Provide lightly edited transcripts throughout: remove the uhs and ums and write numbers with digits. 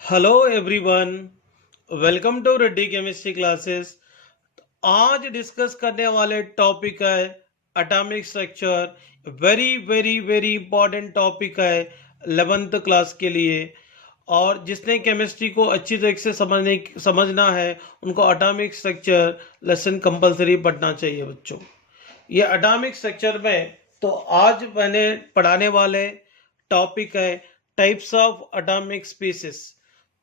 Hello everyone, welcome to Reddy chemistry classes. आज discuss करने वाले टॉपिक है atomic structure. Very very very important topic है 11th क्लास के लिए। और जिसने केमिस्ट्री को अच्छी तरीके से समझना है उनको एटॉमिक स्ट्रक्चर लेसन कंपलसरी पढ़ना चाहिए बच्चों। ये एटॉमिक स्ट्रक्चर में तो आज मैंने पढ़ाने वाले टॉपिक है टाइप्स ऑफ एटॉमिक स्पीसीज।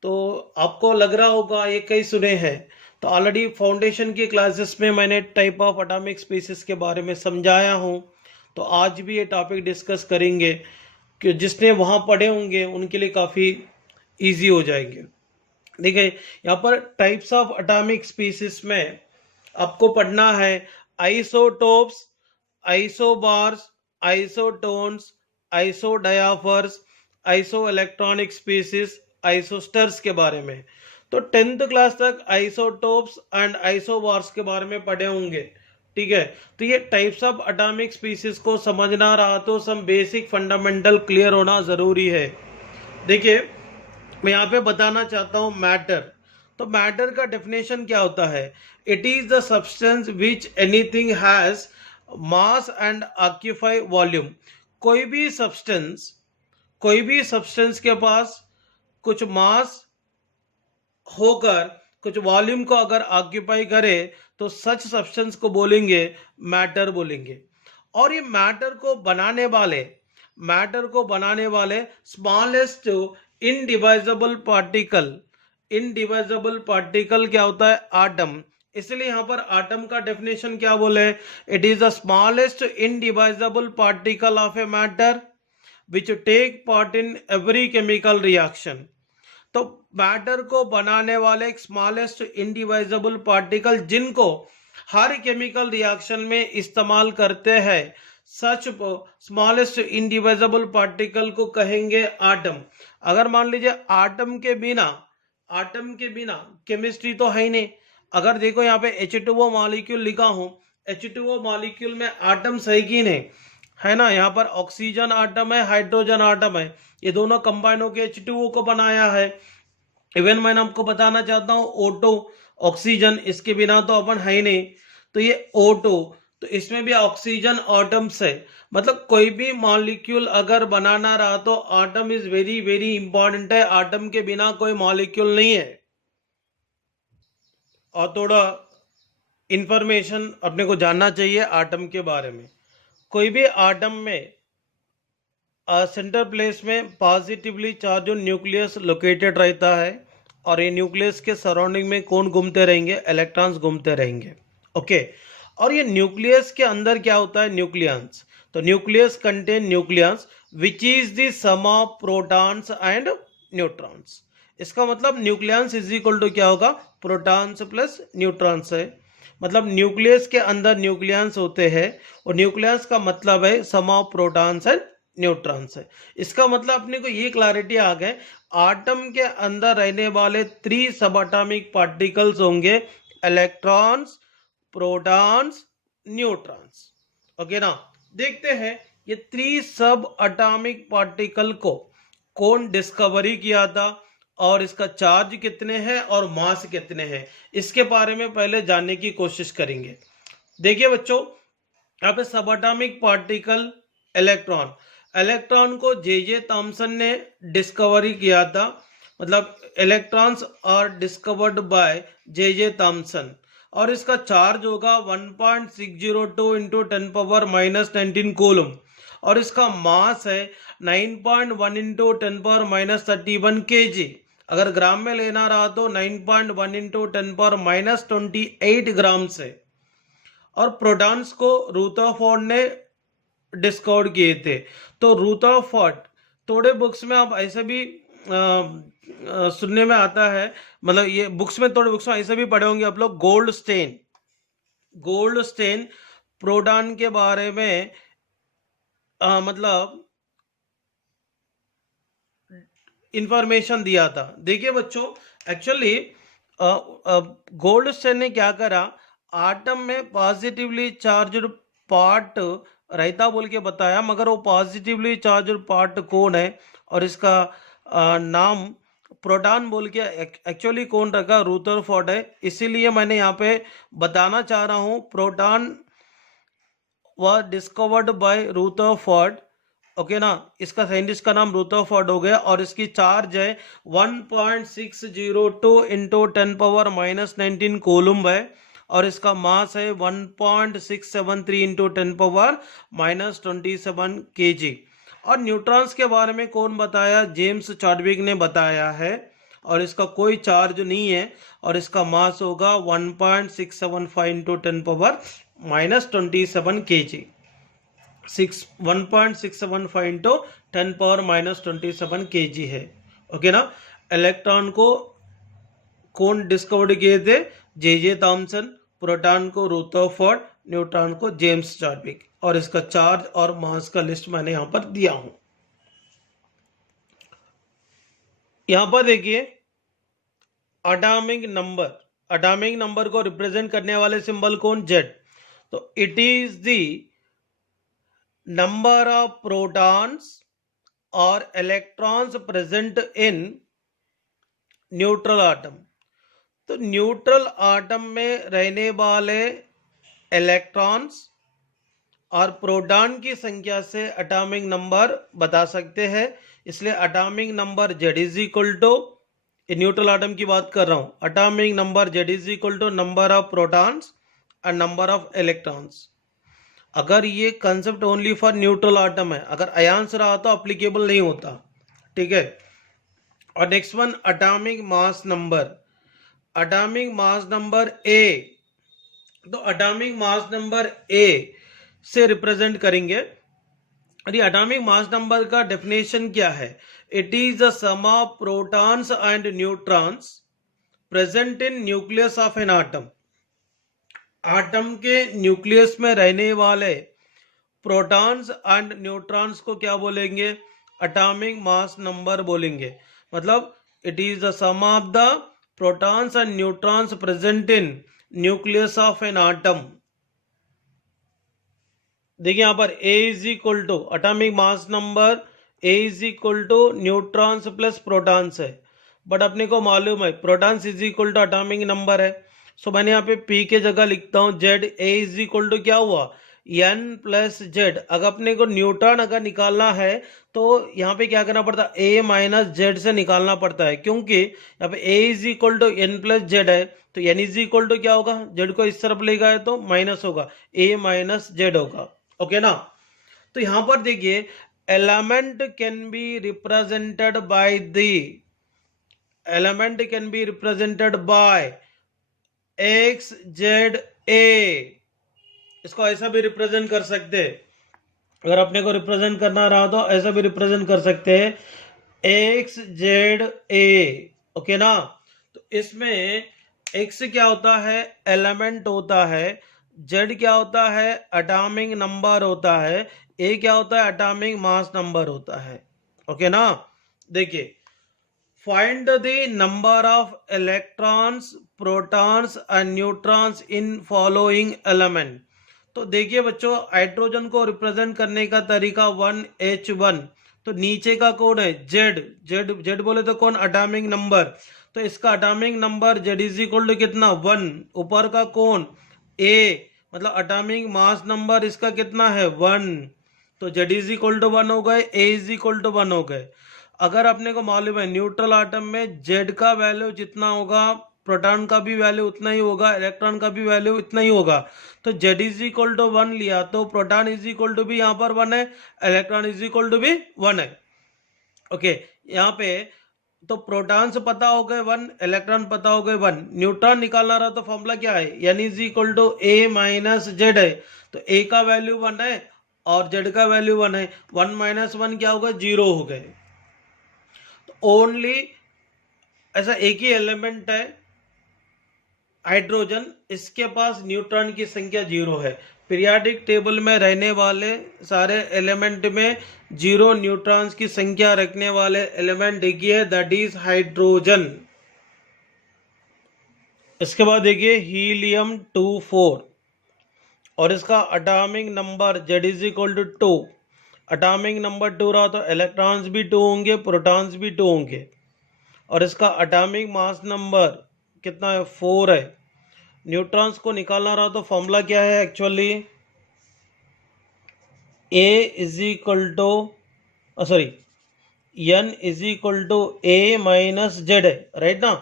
तो आपको लग रहा होगा ये कई सुने हैं, तो ऑलरेडी फाउंडेशन की क्लासेस में मैंने टाइप ऑफ एटॉमिक स्पीसीज के बारे में समझाया हूँ। तो आज भी ये टॉपिक डिस्कस करेंगे कि जिसने वहाँ पढ़े होंगे उनके लिए काफ़ी इजी हो जाएंगे। देखिए यहाँ पर टाइप्स ऑफ एटॉमिक स्पीसीज में आपको पढ़ना है isotopes, isobars, isotones, isodiaphers, isoelectronic species, isosters के बारे में। तो 10th क्लास तक आइसोटोप्स एंड आइसोबार्स के बारे में पढ़े होंगे, ठीक है। तो ये टाइप्स ऑफ एटॉमिक स्पीसीज को समझना रहा तो सम बेसिक फंडामेंटल क्लियर होना जरूरी है। देखिए मैं यहाँ पे बताना चाहता हूँ मैटर। तो मैटर का डेफिनेशन क्या होता है? It is the substance which anything has mass and occupy volume. कोई भी सब्सटेंस के पास कुछ मास होकर कुछ वॉल्यूम को अगर ऑक्यूपाई करे तो सच सब्सटेंस को बोलेंगे मैटर बोलेंगे। और ये मैटर को बनाने वाले स्मॉलेस्ट इनडिवाइजेबल पार्टिकल क्या होता है? आटम। इसलिए यहाँ पर आटम का डेफिनेशन क्या बोले? It is the smallest indivisible particle of a matter which take part in every chemical reaction. तो मैटर को बनाने वाले स्मॉलेस्ट इनडिवाइजेबल पार्टिकल जिनको हर केमिकल रिएक्शन में इस्तेमाल करते हैं, सच स्मॉलेस्ट इनडिवाइजेबल पार्टिकल को कहेंगे आटम। अगर मान लीजिए आटम के बिना केमिस्ट्री तो है ही नहीं। अगर देखो यहाँ पे H2O मॉलिक्यूल लिखा हूं, H2O मॉलिक्यूल में आटम सही की नहीं है ना। यहाँ पर ऑक्सीजन आटम है, हाइड्रोजन आटम है, ये दोनों कंबाइन होकर H2O को बनाया है। इवन मैंने आपको बताना चाहता हूँ ओटो ऑक्सीजन, इसके बिना तो अपन है ही नहीं। तो ये ओटो, तो इसमें भी ऑक्सीजन आटम्स है। मतलब कोई भी मॉलिक्यूल अगर बनाना रहा तो atom is very very important है। आटम के बिना कोई मॉलिक्यूल नहीं है। और थोड़ा इंफॉर्मेशन अपने को जानना चाहिए आटम के बारे में। कोई भी आटम में सेंटर प्लेस में पॉजिटिवली चार्ज न्यूक्लियस लोकेटेड रहता है। और ये न्यूक्लियस के सराउंडिंग में कौन घूमते रहेंगे? इलेक्ट्रॉन्स घूमते रहेंगे। ओके। और ये न्यूक्लियस के अंदर क्या होता है? न्यूक्लियंस। तो nucleus contain nucleons which is the sum of protons and neutrons. इसका मतलब न्यूक्लियंस इज इक्वल टू क्या होगा? प्रोटॉन्स प्लस न्यूट्रॉन्स है। मतलब न्यूक्लियस के अंदर न्यूक्लियंस होते हैं और न्यूक्लियस का मतलब है सम ऑफ प्रोटॉन्स एंड न्यूट्रॉन्स है। इसका मतलब अपने को ये क्लैरिटी आ गए, आटम के अंदर रहने वाले 3 सब एटॉमिक पार्टिकल्स होंगे, इलेक्ट्रॉन्स, प्रोटॉन्स, न्यूट्रॉन्स। ओके ना। देखते हैं ये 3 सब एटॉमिक पार्टिकल को कौन डिस्कवरी किया था और इसका चार्ज कितने हैं और मास कितने हैं, इसके बारे में पहले जानने की कोशिश करेंगे। देखिए बच्चों, यहाँ पे सब एटॉमिक पार्टिकल इलेक्ट्रॉन को जे थॉमसन ने डिस्कवरी किया था। मतलब electrons are discovered by J Thomson. और इसका चार्ज होगा 1.602 इंटू 10⁻⁻19 कूलम। और इसका मास है 9.1 इंटू 10⁻31 kg। अगर ग्राम में लेना रहा तो 9.1 इंटू 10⁻28 ग्राम से। और प्रोटॉन्स को रुदरफोर्ड ने डिस्कवर किए थे। तो रुदरफोर्ड, थोड़े बुक्स में आप ऐसे भी सुनने में आता है, मतलब ये बुक्स में, थोड़े बुक्स में ऐसे भी पढ़े होंगे आप लोग, गोल्ड स्टेन प्रोटॉन के बारे में मतलब इंफॉर्मेशन दिया था। देखिए बच्चों, एक्चुअली गोल्ड स्टेन ने क्या करा, आटम में पॉजिटिवली चार्ज्ड पार्ट रहता बोल के बताया, मगर वो पॉजिटिवली चार्ज्ड पार्ट कौन है और इसका नाम प्रोटॉन बोल के एक्चुअली कौन रखा, रुदरफोर्ड है, इसीलिए मैंने यहाँ पे बताना चाह रहा हूँ proton was discovered by Rutherford. Okay ना, इसका साइंटिस्ट का नाम रुदरफोर्ड हो गया और इसकी चार्ज है 1.602 इंटू 10⁻⁻19 कोलम्ब है और इसका मास है 1.673 इंटू 10⁻⁻27 kg। और न्यूट्रॉन्स के बारे में कौन बताया, जेम्स चैडविक ने बताया है और इसका कोई चार्ज नहीं है और इसका मास होगा 1.675 इंटू 10⁻⁻27 kg। 1.675 इंटू 10⁻⁻27 kg है। ओके ना। इलेक्ट्रॉन को कौन डिस्कवर किए थे, जे थॉमसन, प्रोटॉन को रुदरफोर्ड, न्यूट्रॉन को जेम्स चैडविक, और इसका चार्ज और मास का लिस्ट मैंने यहां पर दिया हूं। यहां पर देखिए एटॉमिक नंबर को रिप्रेजेंट करने वाले सिंबल कौन, जेड। तो it is the number of protons और electrons present in neutral atom. तो न्यूट्रल आटम में रहने वाले इलेक्ट्रॉन्स और प्रोटॉन की संख्या से एटॉमिक नंबर बता सकते हैं, इसलिए atomic number Z is equal to, neutral atom की बात कर रहा हूं, atomic number Z is equal to number of protons और नंबर ऑफ इलेक्ट्रॉन्स। अगर ये concept only for neutral atom है, अगर आयंस रहा तो अप्लीकेबल नहीं होता, ठीक है। और next one atomic mass number, atomic mass number A. तो एटॉमिक मास नंबर ए से रिप्रेजेंट करेंगे। और ये एटॉमिक मास नंबर का डेफिनेशन क्या है, it is the sum of protons and neutrons present in nucleus of an atom. Atom के nucleus में रहने वाले प्रोटॉन्स एंड न्यूट्रॉन्स को क्या बोलेंगे, एटॉमिक मास नंबर बोलेंगे। मतलब it is the sum of the protons and neutrons present in nucleus of an atom. देखिए यहां पर A is equal to atomic mass number, A is equal to neutrons plus protons है, but अपने को मालूम है protons is equal to atomic number है। So मैंने यहाँ पे P के जगह लिखता हूँ Z। A is equal to क्या हुआ, N प्लस Z। अगर अपने को न्यूट्रॉन अगर निकालना है तो यहाँ पे क्या करना पड़ता है, A माइनस Z से निकालना पड़ता है, क्योंकि यहाँ पे A is equal to N plus Z है, तो N इज इक्वल टू क्या होगा, Z को इस तरफ ले गए तो माइनस होगा, A माइनस Z होगा। ओके ना। तो यहां पर देखिए element can be represented by x Z A. इसको ऐसा भी रिप्रेजेंट कर सकते हैं, अगर अपने को रिप्रेजेंट करना रहा तो ऐसा भी रिप्रेजेंट कर सकते हैं, एक्स जेड ए। ओके ना। तो इसमें एक्स क्या होता है, एलिमेंट होता है, जेड क्या होता है, एटॉमिक नंबर होता है, ए क्या होता है, एटॉमिक मास नंबर होता है। ओके ना। देखिए find the number of electrons, protons and neutrons in following element. तो देखिए बच्चों, हाइड्रोजन को रिप्रेजेंट करने का तरीका 1H1। तो नीचे का कौन है, जेड। जेड बोले तो कौन, एटॉमिक नंबर। तो इसका atomic number Z is equal to कितना, 1। ऊपर का कौन, ए, मतलब एटॉमिक मास नंबर इसका कितना है, 1। तो जेड इज इक्वल टू 1 हो गए, ए इज इक्वल टू 1 हो गए। अगर अपने को मालूम है न्यूट्रल आटम में जेड का वैल्यू जितना होगा, प्रोटॉन का भी वैल्यू उतना ही होगा, इलेक्ट्रॉन का भी वैल्यू इतना ही होगा। तो जेड इज इक्वल टू 1 लिया तो प्रोटॉन इज इक्वल टू भी यहाँ पर 1 है, इलेक्ट्रॉन इज इक्वल टू भी 1 है। ओके, यहाँ पे तो प्रोटॉन्स पता हो गए 1, इलेक्ट्रॉन पता हो गए 1। न्यूट्रॉन निकालना रहा तो फॉर्मूला क्या है, N is equal to A minus Z है। तो A का वैल्यू 1 है और Z का वैल्यू 1 है, 1 माइनस 1 क्या होगा, 0 हो गए। तो ओनली ऐसा एक ही एलिमेंट है हाइड्रोजन, इसके पास न्यूट्रॉन की संख्या 0 है। पीरियोडिक टेबल में रहने वाले सारे एलिमेंट में 0 न्यूट्रॉन्स की संख्या रखने वाले एलिमेंट देखिए, दैट इज हाइड्रोजन। इसके बाद देखिए हीलियम 24 और इसका atomic number Z is equal to 2। Atomic number 2 रहा तो इलेक्ट्रॉन्स भी 2 होंगे, प्रोटॉन्स भी 2 होंगे। और इसका एटॉमिक मास नंबर कितना है, 4 है। न्यूट्रॉन्स को निकालना रहा तो फॉर्मूला क्या है actually, A is equal to sorry N is equal to A minus Z है, राइट ना।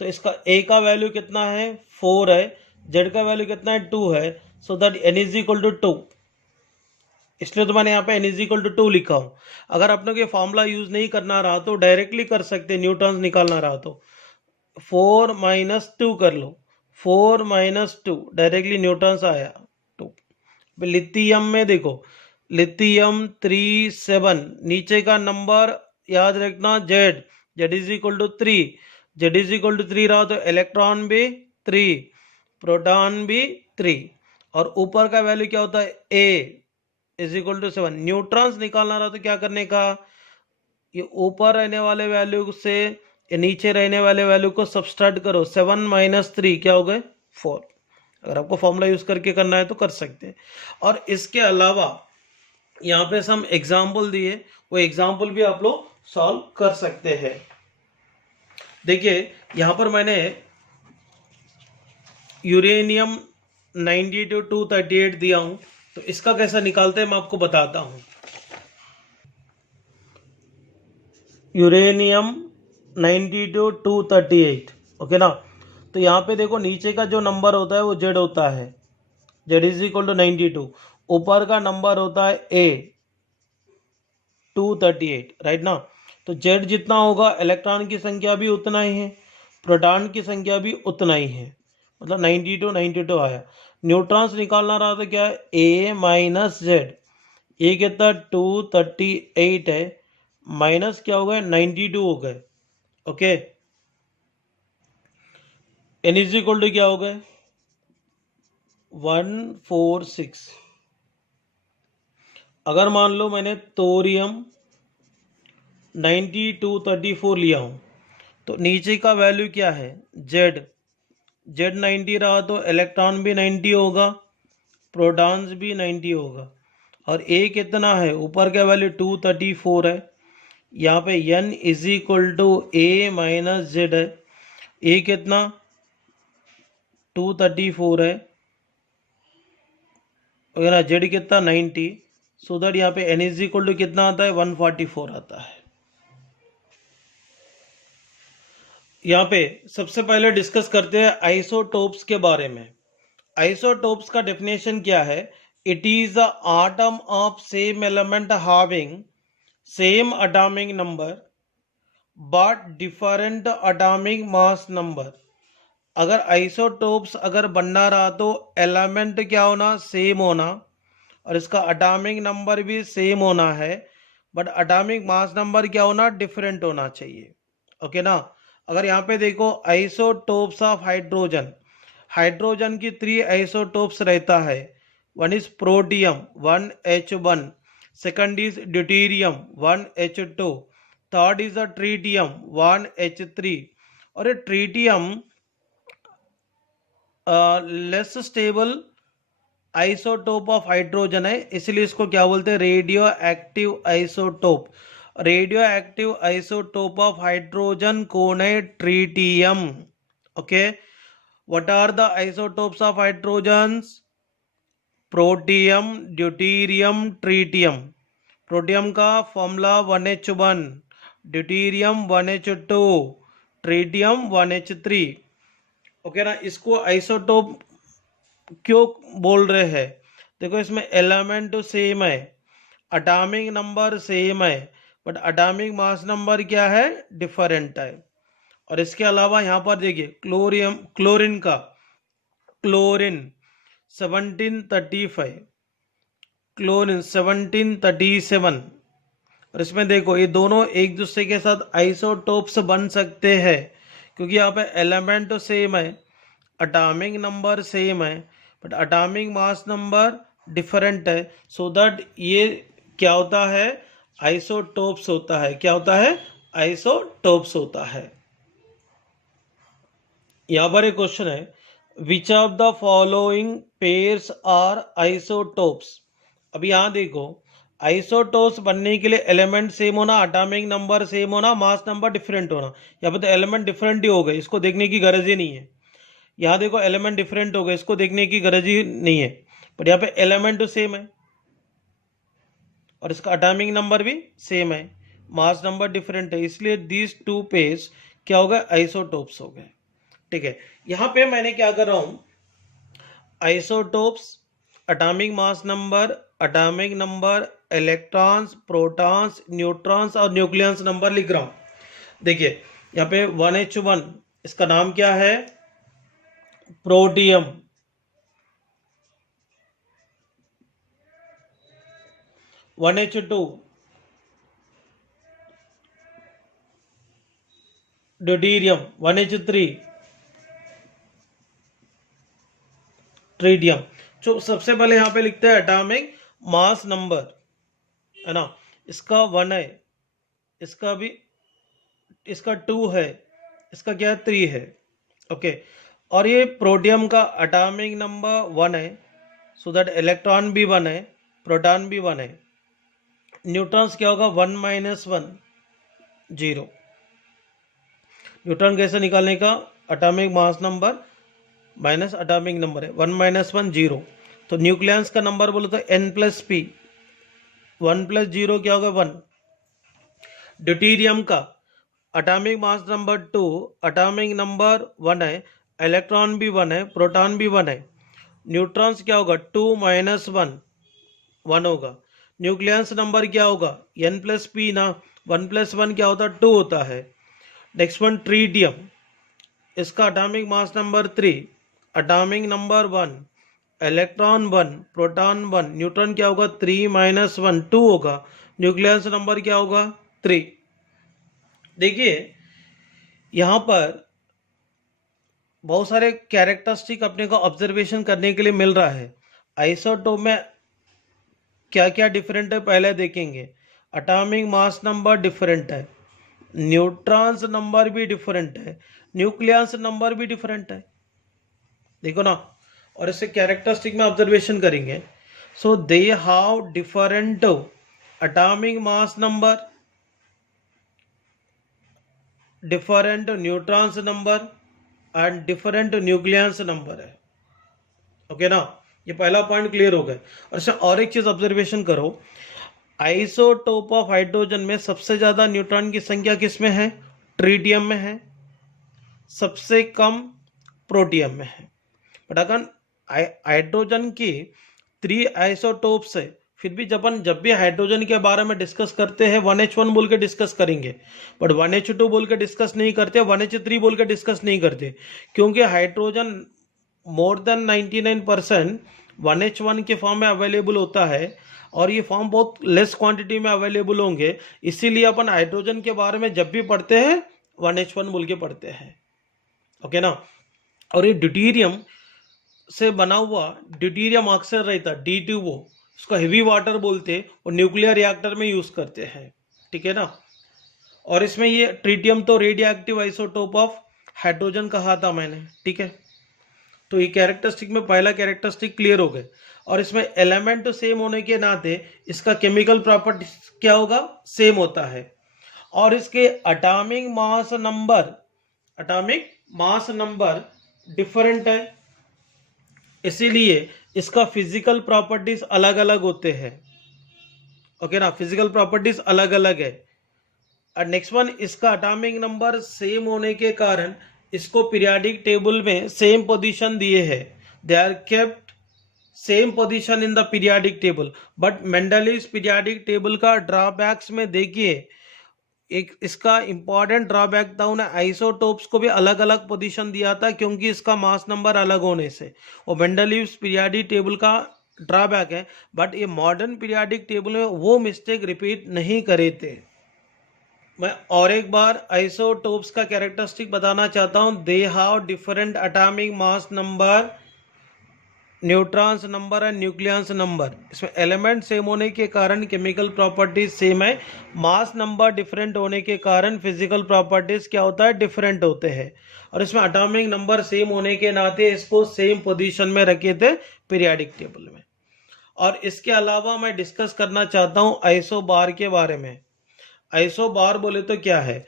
तो इसका ए का वैल्यू कितना है, 4 है, जेड का वैल्यू कितना है, 2 है, so that N is equal to 2। इसलिए तो मैंने यहाँ पे एन इज इक्वल टू 2 लिखा हूँ। अगर अपने को ये फॉर्मूला यूज नहीं करना रहा तो डायरेक्टली कर सकते, न्यूटन्स निकालना रहा तो 4 माइनस 2 कर लो, 4 माइनस 2 डायरेक्टली न्यूटन्स आया 2। लिथियम में देखो, लिथियम 37, नीचे का नंबर याद रखना Z, Z is equal to 3, Z is equal to 3 रहा तो इलेक्ट्रॉन भी 3, प्रोटॉन भी 3, और ऊपर का वैल्यू क्या होता है, ए इज इक्वल टू 7। न्यूट्रॉन्स निकालना रहा तो क्या करने का, ये ऊपर रहने वाले वैल्यू से ये नीचे रहने वाले वैल्यू को सबट्रैक्ट करो, 7 माइनस 3 क्या हो गए, 4। अगर आपको फॉर्मूला यूज करके करना है तो कर सकते हैं। और इसके अलावा यहाँ पे हम एग्जाम्पल दिए, वो एग्जाम्पल भी आप लोग सॉल्व कर सकते हैं। देखिए यहाँ पर मैंने यूरेनियम 90 to 238 दिया हूं, तो इसका कैसा निकालते हैं मैं आपको बताता हूं। यूरेनियम 90 to 238, ओके ना। तो यहाँ पे देखो नीचे का जो नंबर होता है वो जेड होता है, जेड इज इक्वल टू 92, ऊपर का नंबर होता है ए 238, राइट ना। तो जेड जितना होगा इलेक्ट्रॉन की संख्या भी उतना ही है, प्रोटॉन की संख्या भी उतना ही है, मतलब 92 92 आया। न्यूट्रॉन्स निकालना रहा तो क्या है, ए माइनस जेड, ये कितना 238 है, माइनस क्या हो गए 92 हो गए, okay. N is equal to क्या हो गए 146। अगर मान लो मैंने तोरियम 9234 लिया हूं, तो नीचे का वैल्यू क्या है, जेड, जेड 90 रहा तो इलेक्ट्रॉन भी 90 होगा, प्रोटॉन्स भी 90 होगा, और ए कितना है, ऊपर का वैल्यू 234 है। यहाँ पे n is equal to A minus Z है, ए कितना 234 है, और ना जेड कितना 90, सो दैट यहाँ पे n इज इक्वल टू कितना आता है 144 आता है। यहाँ पे सबसे पहले डिस्कस करते हैं आइसोटोप्स के बारे में। आइसोटोप्स का डेफिनेशन क्या है, it is the atom of same element having same atomic number but different atomic mass number. अगर आइसोटोप्स अगर बनना रहा तो एलिमेंट क्या होना, सेम होना, और इसका एटॉमिक नंबर भी सेम होना है, बट एटॉमिक मास नंबर क्या होना, डिफरेंट होना चाहिए, ओके ना। अगर यहाँ पे देखो आइसोटोप्स ऑफ हाइड्रोजन, हाइड्रोजन की 3 आइसोटोप्स रहता है, one is protium 1H1, second is deuterium 1H2, third is a tritium 1H3। और ये tritium less stable isotope of hydrogen है, इसलिए इसको क्या बोलते हैं, radioactive isotope. Radioactive isotope of hydrogen कौन है, tritium, okay. What are the isotopes of hydrogens, protium, deuterium, tritium. Protium का formula 1H1, deuterium 1H2, tritium 1H3, okay ना। इसको आइसोटोप क्यों बोल रहे हैं, देखो इसमें एलिमेंट तो सेम है, एटॉमिक नंबर सेम है, बट एटॉमिक मास नंबर क्या है, डिफरेंट है। और इसके अलावा यहाँ पर देखिए क्लोरीन का, क्लोरीन 1735, क्लोरीन 1737, और इसमें देखो ये दोनों एक दूसरे के साथ आइसोटोप्स बन सकते हैं, क्योंकि यहाँ पे एलिमेंट तो सेम है, एटॉमिक नंबर सेम है, but atomic mass number different है, सो दैट ये क्या होता है, आइसोटोप्स होता है। क्या होता है, आइसोटोप्स होता है। यहाँ पर एक क्वेश्चन है, which of the following pairs are isotopes. अब यहाँ देखो आइसोटोप्स बनने के लिए एलिमेंट सेम होना, एटॉमिक नंबर सेम होना, मास नंबर डिफरेंट होना। यहाँ पे तो एलिमेंट डिफरेंट ही हो गए, इसको देखने की गरज ही नहीं है। यहाँ देखो एलिमेंट डिफरेंट हो गए, इसको देखने की गरज ही नहीं है, बट यहाँ पे एलिमेंट तो सेम है और इसका एटॉमिक नंबर भी सेम है, मास नंबर डिफरेंट है, इसलिए दीज टू पेयर्स क्या हो गए, आइसोटोप्स हो गए। ठीक है, यहाँ पे मैंने क्या कर रहा हूं, isotopes, atomic mass number, atomic number, electrons, protons, neutrons और न्यूक्लियस नंबर लिख रहा हूं। देखिए यहाँ पे 1H1, इसका नाम क्या है, प्रोटियम। 1H2 deuterium, 1H3 ट्रीडियम। जो सबसे पहले यहाँ पे लिखते हैं एटॉमिक मास नंबर, है ना, इसका 1 है, इसका भी, इसका 2 है, इसका क्या 3 है। ओके, और ये प्रोटियम का एटॉमिक नंबर 1 है, सो दैट इलेक्ट्रॉन भी 1 है, प्रोटॉन भी 1 है। न्यूट्रॉन्स क्या होगा, 1 - 1 0। न्यूट्रॉन कैसे निकालने का, atomic mass number minus atomic number है, 1 - 1 0। तो न्यूक्लियस का नंबर बोलो तो N+P, 1 + 0 क्या होगा 1। ड्यूटीरियम का atomic mass number 2, atomic number 1 है, इलेक्ट्रॉन भी 1 है, प्रोटॉन भी 1 है। न्यूट्रॉन्स क्या होगा, 2 - 1 1 होगा। न्यूक्लियस नंबर क्या होगा, N+P ना, 1 + 1 क्या होता है, 2 होता है। नेक्स्ट वन ट्रीडियम, इसका atomic mass number 3, atomic number 1, electron 1, proton 1, neutron क्या होगा, 3 - 1 2 होगा। न्यूक्लियस नंबर क्या होगा, 3। देखिए यहां पर बहुत सारे कैरेक्टरिस्टिक अपने को ऑब्जर्वेशन करने के लिए मिल रहा है। आइसोटोप में क्या क्या डिफरेंट है पहले देखेंगे। एटॉमिक मास नंबर डिफरेंट है, न्यूट्रॉन्स नंबर भी डिफरेंट है, न्यूक्लियस नंबर भी डिफरेंट है, देखो ना। और इससे कैरेक्टरिस्टिक में ऑब्जर्वेशन करेंगे। So they have different atomic mass number, different neutrons number and different nucleus number है। ओके ना, ये पहला पॉइंट क्लियर हो गया। और इसमें और एक चीज ऑब्जर्वेशन करो, आइसोटोप ऑफ हाइड्रोजन में सबसे ज्यादा न्यूट्रॉन की संख्या किस में है, ट्रीटियम में है, सबसे कम प्रोटियम में है। बट अगर हाइड्रोजन की 3 आइसोटोप्स है, फिर भी जब भी हाइड्रोजन के बारे में डिस्कस करते हैं 1H1 बोल के डिस्कस करेंगे, बट 1H2 बोल के डिस्कस नहीं करते, 1H3 बोल के डिस्कस नहीं करते, क्योंकि हाइड्रोजन मोर देन 99% 1H1 के फॉर्म में अवेलेबल होता है और ये फॉर्म बहुत लेस क्वांटिटी में अवेलेबल होंगे। इसीलिए अपन हाइड्रोजन के बारे में जब भी पढ़ते हैं 1H1 बोल के पढ़ते हैं। ओके ना। और ये ड्यूटीरियम से बना हुआ ड्यूटीरियम ऑक्साइड रहता D2O, उसको हेवी वाटर बोलते हैं और न्यूक्लियर रिएक्टर में यूज करते हैं, ठीक है ना। और इसमें ये ट्रीटियम तो radio active isotope of hydrogen कहा था मैंने, ठीक है। तो ये कैरेक्टरिस्टिक में पहला कैरेक्टरिस्टिक क्लियर हो गए। और इसमें एलिमेंट तो सेम होने के नाते इसका केमिकल प्रॉपर्टी क्या होगा, सेम होता है। और इसके एटॉमिक मास नंबर डिफरेंट है, इसीलिए इसका फिजिकल प्रॉपर्टीज अलग अलग होते हैं। ओके ना, फिजिकल प्रॉपर्टीज अलग अलग है। और नेक्स्ट वन, इसका एटॉमिक नंबर सेम होने के कारण इसको पीरियोडिक टेबल में सेम पोजीशन दिए हैं, they are kept same position in the periodic table. But Mendeleev's periodic table का ड्रॉबैक्स में देखिए, एक इसका इंपॉर्टेंट ड्रॉबैक था, उन्हें आइसोटोप्स को भी अलग अलग पोजीशन दिया था क्योंकि इसका मास नंबर अलग होने से। और मेंडलीव्स पीरियोडिक टेबल का ड्रॉबैक है, बट ये मॉडर्न पीरियोडिक टेबल में वो मिस्टेक रिपीट नहीं करे थे। मैं और एक बार आइसोटोप्स का कैरेक्टरिस्टिक बताना चाहता हूं, दे have different atomic mass number, neutrons number and nucleus number. इसमें एलिमेंट सेम होने के कारण केमिकल प्रॉपर्टीज सेम है, मास नंबर डिफरेंट होने के कारण फिजिकल प्रॉपर्टीज क्या होता है, डिफरेंट होते हैं। और इसमें एटॉमिक नंबर सेम होने के नाते इसको सेम पोजीशन में रखे थे पीरियोडिक टेबल में। और इसके अलावा मैं डिस्कस करना चाहता हूँ आइसोबार के बारे में। आइसोबार बोले तो क्या है?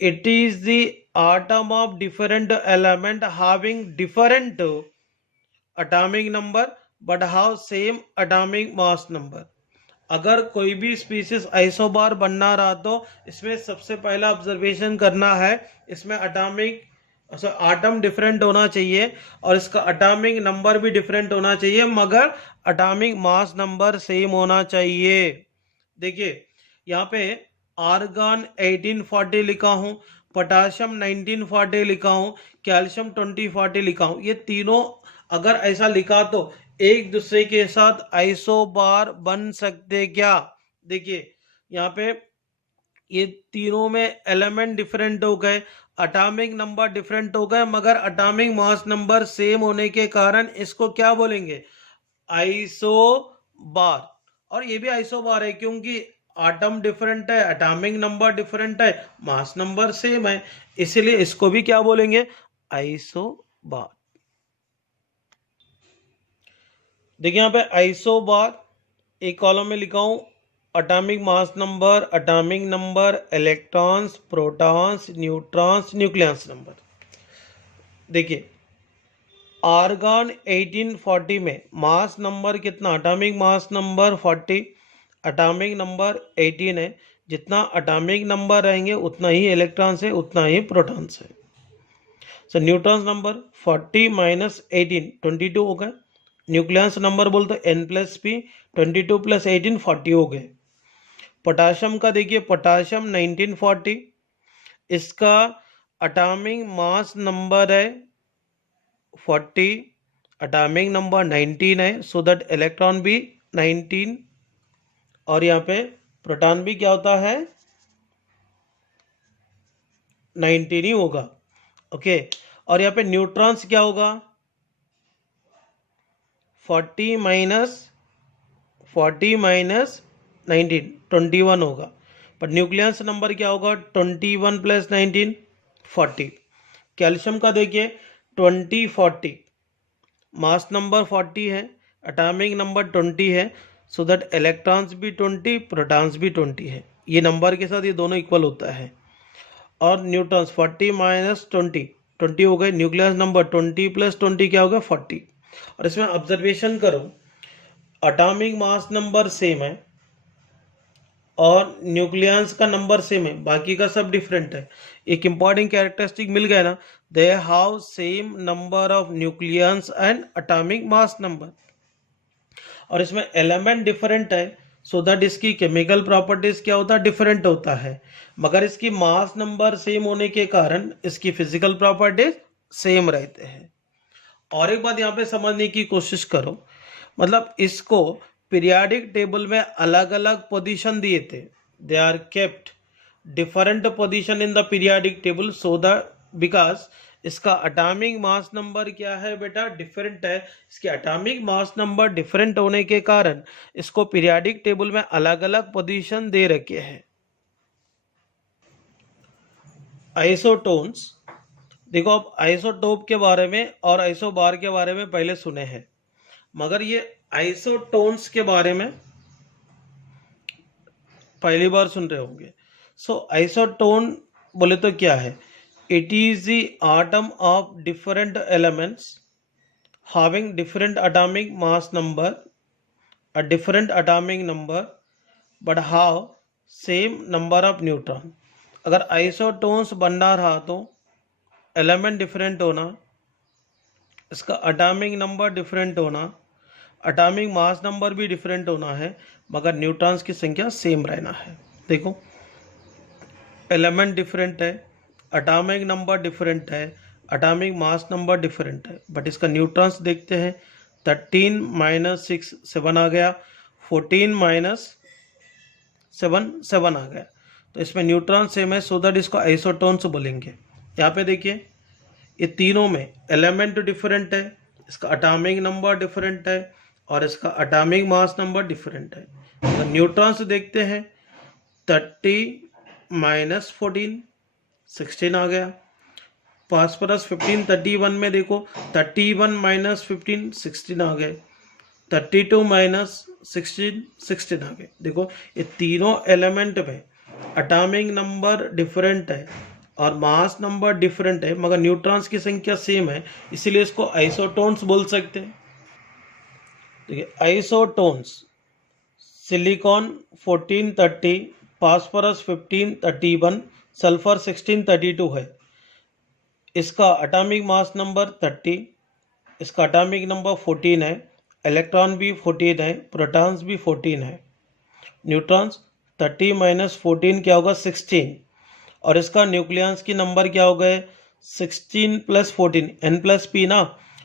It is the atom of different element having different atomic number but have same atomic mass number। अगर कोई भी स्पीसीज आइसोबार बनना रहा तो इसमें सबसे पहला ऑब्जर्वेशन करना है, इसमें आटम डिफरेंट होना चाहिए और इसका अटॉमिक नंबर भी डिफरेंट होना चाहिए, मगर अटॉमिक मास नंबर सेम होना चाहिए। देखिए यहाँ पे आर्गन 1840 लिखा हूं, पोटाशियम 1940 लिखा हूं, कैल्शियम 2040 लिखा हूं। ये तीनों अगर ऐसा लिखा तो एक दूसरे के साथ आइसोबार बन सकते क्या? देखिए यहाँ पे ये तीनों में एलिमेंट डिफरेंट हो गए, अटॉमिक नंबर डिफरेंट हो गए, मगर अटॉमिक मास नंबर सेम होने के कारण इसको क्या बोलेंगे? आइसोबार। और ये भी आइसोबार है क्योंकि आटम डिफरेंट है, एटॉमिक नंबर डिफरेंट है, मास नंबर सेम है, इसीलिए इसको भी क्या बोलेंगे? आइसोबार। देखिए यहाँ पे आइसोबार एक कॉलम में लिखा हूं, atomic mass number, atomic number, electrons, protons, neutrons, nucleus number. देखिए आर्गन 1840 में मास नंबर कितना? Atomic mass number 40, atomic number 18 है। जितना एटॉमिक नंबर रहेंगे उतना ही इलेक्ट्रॉन्स है, उतना ही प्रोटॉन्स है। सो न्यूट्रॉन्स नंबर 40 माइनस 18 22 हो गए। न्यूक्लियस नंबर बोल तो N+P 22 + 18 40 हो गए। पोटाशियम का देखिए, पोटाशियम 1940, इसका एटॉमिक मास नंबर है 40, एटॉमिक नंबर 19 है, सो दैट इलेक्ट्रॉन भी 19 और यहाँ पे प्रोटॉन भी क्या होता है? 19 ही होगा। ओके और यहाँ पे न्यूट्रॉन्स क्या होगा? 40 माइनस 19 21 होगा। पर न्यूक्लियस नंबर क्या होगा? 21 + 19 40। कैल्शियम का देखिए 2040, मास नंबर 40 है, एटॉमिक नंबर 20 है, सो दैट इलेक्ट्रॉन्स भी 20, प्रोटॉन्स भी 20 है। ये नंबर के साथ ये दोनों इक्वल होता है। और न्यूट्रॉन्स 40 माइनस 20 हो गए। न्यूक्लियस नंबर 20 + 20 क्या होगा? 40। और इसमें ऑब्जर्वेशन करो, एटॉमिक मास नंबर सेम है और न्यूक्लियस का नंबर सेम है, बाकी का सब डिफरेंट है। एक इंपॉर्टेंट कैरेक्टरिस्टिक मिल गया ना, दे have same number of nucleus and atomic mass number. और इसमें एलिमेंट डिफरेंट है, सो दैट इसकी केमिकल प्रॉपर्टीज क्या होता है? डिफरेंट होता है, मगर इसकी मास नंबर सेम होने के कारण इसकी फिजिकल प्रॉपर्टीज सेम रहते हैं। और एक बात यहाँ पे समझने की कोशिश करो, मतलब इसको पीरियाडिक टेबल में अलग अलग पोजीशन दिए थे, they are kept different position in the periodic table, so that because इसका एटॉमिक मास नंबर क्या है बेटा? डिफरेंट है। इसके एटॉमिक मास नंबर डिफरेंट होने के कारण इसको पीरियाडिक टेबल में अलग अलग पोजीशन दे रखे हैं। आइसोटोन्स देखो, अब आइसोटोप के बारे में और आइसोबार के बारे में पहले सुने हैं, मगर ये आइसोटोन्स के बारे में पहली बार सुन रहे होंगे। सो आइसोटोन बोले तो क्या है? It is the atom of different elements having different atomic mass number, a different atomic number but have same number of neutron। अगर आइसोटोन्स बनना रहा तो एलिमेंट डिफरेंट होना, इसका एटॉमिक नंबर डिफरेंट होना, एटॉमिक मास नंबर भी different होना है, मगर न्यूट्रॉन्स की संख्या सेम रहना है। देखो एलिमेंट डिफरेंट है, एटॉमिक नंबर डिफरेंट है, एटॉमिक मास नंबर डिफरेंट है, बट इसका न्यूट्रॉन्स देखते हैं। 13 माइनस 6 7 आ गया, 14 माइनस 7 7 आ गया, तो इसमें न्यूट्रॉन सेम है, सो दैट इसको आइसोटोन्स बोलेंगे। यहाँ पे देखिए ये तीनों में एलिमेंट डिफरेंट है, इसका एटॉमिक नंबर डिफरेंट है और इसका एटॉमिक मास नंबर डिफरेंट है। तो न्यूट्रॉन्स देखते हैं, 30 माइनस 14 16 आ गया, फास्फोरस 15 31 में देखो 31 माइनस 15 16 आ गए, 32 माइनस 16 16 आ गए। देखो ये तीनों एलिमेंट में एटॉमिक नंबर डिफरेंट है और मास नंबर डिफरेंट है, मगर न्यूट्रॉन्स की संख्या सेम है, इसीलिए इसको आइसोटोन्स बोल सकते हैं। देखिए आइसोटोन्स, सिलिकॉन 1430, फास्फोरस 1531, सल्फर 1632 है। इसका एटॉमिक मास नंबर 30, इसका एटॉमिक नंबर 14 है, इलेक्ट्रॉन भी 14 है, प्रोटॉन्स भी 14 है। न्यूट्रॉन्स 30 माइनस 14 क्या होगा 16, और इसका न्यूक्लियस की नंबर क्या हो गए 16 प्लस 14 n प्लस पी ना,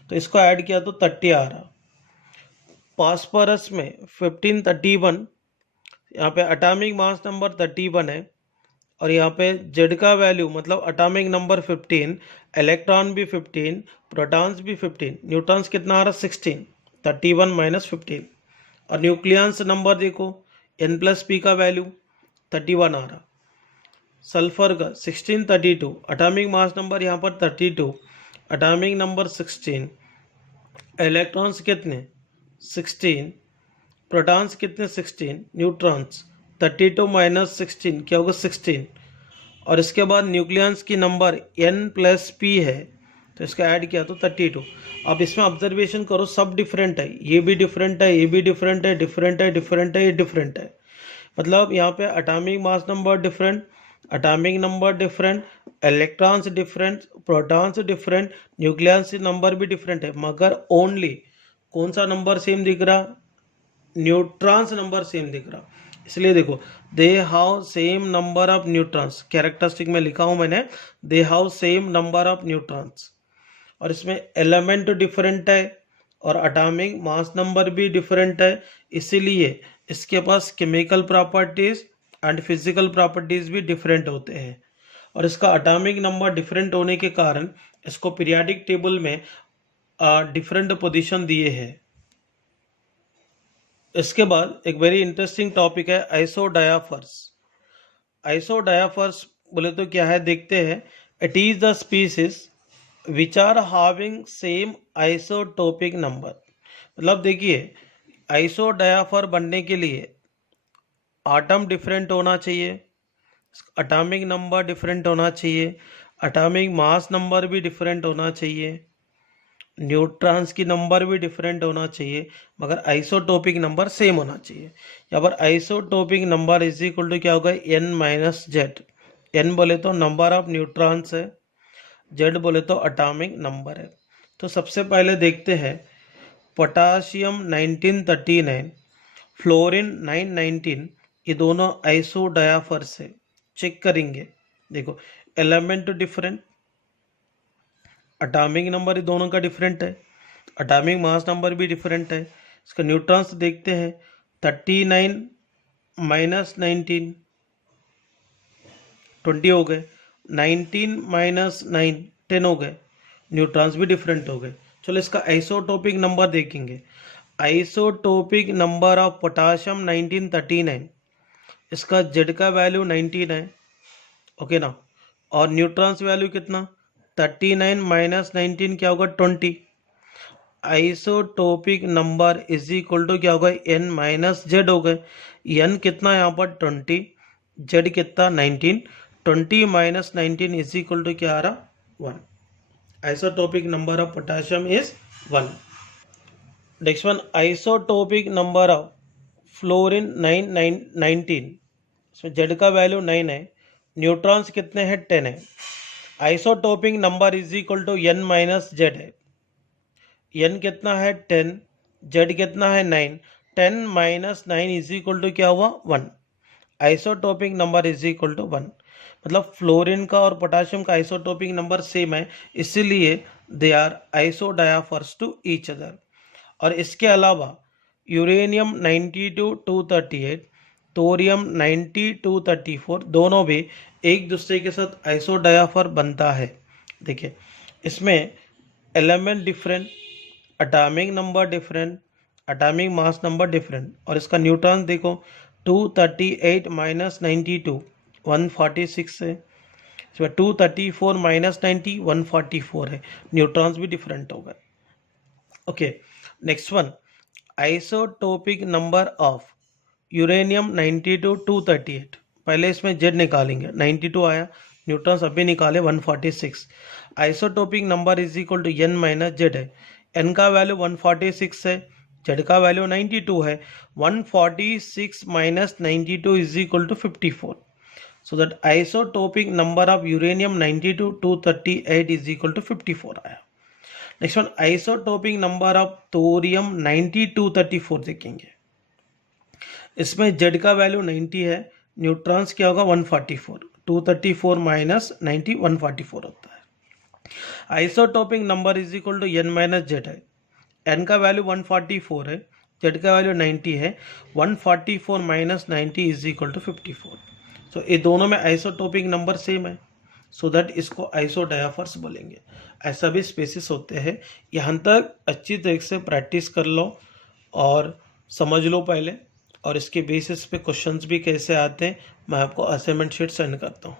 तो इसको ऐड किया तो 30 आ रहा। फास्फोरस में 1531, यहाँ पे एटॉमिक मास नंबर 31 है, और यहाँ पे जेड का वैल्यू मतलब एटॉमिक नंबर 15, इलेक्ट्रॉन भी 15, प्रोटॉन्स भी 15, न्यूट्रॉन्स कितना आ रहा 16, 31 माइनस 15। और न्यूक्लियस नंबर देखो n प्लस पी का वैल्यू 31 आ रहा। सल्फर का 1632, एटॉमिक मास नंबर यहाँ पर 32, एटॉमिक नंबर 16, इलेक्ट्रॉन्स कितने 16, प्रोटॉन्स कितने 16, न्यूट्रॉन्स 32 माइनस 16 क्या होगा 16, और इसके बाद न्यूक्लियस की नंबर n प्लस पी है, तो इसका ऐड किया तो 32। अब इसमें ऑब्जर्वेशन करो सब डिफरेंट है, ये भी डिफरेंट है, ये भी डिफरेंट है, डिफरेंट है, डिफरेंट है, ये डिफरेंट है। मतलब यहाँ पे atomic mass number different, atomic number different, electrons different, protons different, nucleus number भी डिफरेंट है, मगर ओनली कौन सा नंबर सेम दिख रहा, न्यूट्रॉन्स नंबर सेम दिख रहा। इसलिए देखो they have same number of neutrons, characteristic में लिखा हूं मैंने, they have same number of neutrons. और इसमें एलिमेंट डिफरेंट है और एटॉमिक मास नंबर भी डिफरेंट है, इसीलिए इसके पास chemical properties and physical properties भी डिफरेंट होते हैं। और इसका एटॉमिक नंबर डिफरेंट होने के कारण इसको पीरियोडिक टेबल में डिफरेंट पोजीशन दिए हैं। इसके बाद एक वेरी इंटरेस्टिंग टॉपिक है आइसोडायाफर्स। आइसोडायाफर्स बोले तो क्या है देखते हैं। It is the species which are having same isotopic number. मतलब देखिए आइसोडायाफर बनने के लिए आटम डिफरेंट होना चाहिए, एटॉमिक नंबर डिफरेंट होना चाहिए, एटॉमिक मास नंबर भी डिफरेंट होना चाहिए, न्यूट्रॉन्स की नंबर भी डिफरेंट होना चाहिए, मगर आइसोटोपिक नंबर सेम होना चाहिए। यहाँ पर isotopic number is equal to क्या होगा n माइनस जेड। n बोले तो नंबर ऑफ न्यूट्रॉन्स है, जेड बोले तो एटॉमिक नंबर है। तो सबसे पहले देखते हैं पोटाशियम 1939, फ्लोरीन 919, ये दोनों आइसोडायाफर्स है। चेक करेंगे, देखो एलिमेंट डिफरेंट, एटॉमिक नंबर दोनों का डिफरेंट है, एटॉमिक मास नंबर भी डिफरेंट है। इसका न्यूट्रॉन्स देखते हैं 39 माइनस 19 20 हो गए, 19 माइनस 9 10 हो गए, न्यूट्रॉन्स भी डिफरेंट हो गए। चलो इसका आइसोटोपिक नंबर देखेंगे। आइसोटोपिक नंबर ऑफ पोटाशियम 1939, इसका जेड का वैल्यू 19 है, ओके ना, और न्यूट्रॉन्स वैल्यू कितना 39 माइनस 19 क्या होगा 20। Isotopic number is equal to क्या होगा n माइनस जेड हो गए। n कितना यहाँ पर 20, जेड कितना 19, 20 माइनस 19 इज इक्वल टू क्या आ रहा 1। Isotopic number of potassium is 1। Next one isotopic number of fluorine 19, इसमें जेड का वैल्यू 9 है, न्यूट्रॉन्स कितने हैं 10 है। Isotopic number is equal to n minus Z है। n कितना है 10, z कितना है 9, 10 माइनस 9 इज इक्वल टू क्या हुआ 1। Isotopic number is equal to 1। मतलब फ्लोरीन का और पोटाशियम का आइसोटोपिक नंबर सेम है, इसीलिए they are isodiaphers to each other. और इसके अलावा यूरेनियम 92-238, थोरियम 90-234 दोनों भी एक दूसरे के साथ आइसोडायाफर बनता है। देखिए इसमें element different, atomic number different, atomic mass number different, और इसका न्यूट्रॉन देखो 238 माइनस 92 146 है, इसमें 234 माइनस 90 144 है, न्यूट्रॉन्स भी डिफरेंट हो गए। Okay next one isotopic number of uranium 92 238, पहले इसमें जेड निकालेंगे, 92 आया, न्यूट्रॉन्स अभी निकाले 146, isotopic number is equal to N minus Z है, एन का वैल्यू 146 है, जेड का वैल्यू 92 है, 146 minus 92 is equal to 54, so that isotopic number of uranium 92 238 is equal to 54 आया। Next one isotopic number of thorium 90 234 देखेंगे, इसमें Z का value 90 है, न्यूट्रॉन्स क्या होगा 144, 234 माइनस 90 144 होता है। Isotopic number is equal to N minus Z है, एन का वैल्यू 144 है, जेड का वैल्यू 90 है, 144 माइनस 90 इज इक्वल टू 54, तो ये दोनों में आइसोटोपिक नंबर सेम है, सो दैट इसको आइसोडायाफर्स बोलेंगे। ऐसा भी स्पेसिस होते हैं। यहाँ तक अच्छी तरीके से प्रैक्टिस कर लो और समझ लो पहले, और इसके बेसिस पे क्वेश्चंस भी कैसे आते हैं मैं आपको असाइनमेंट शीट सेंड करता हूँ।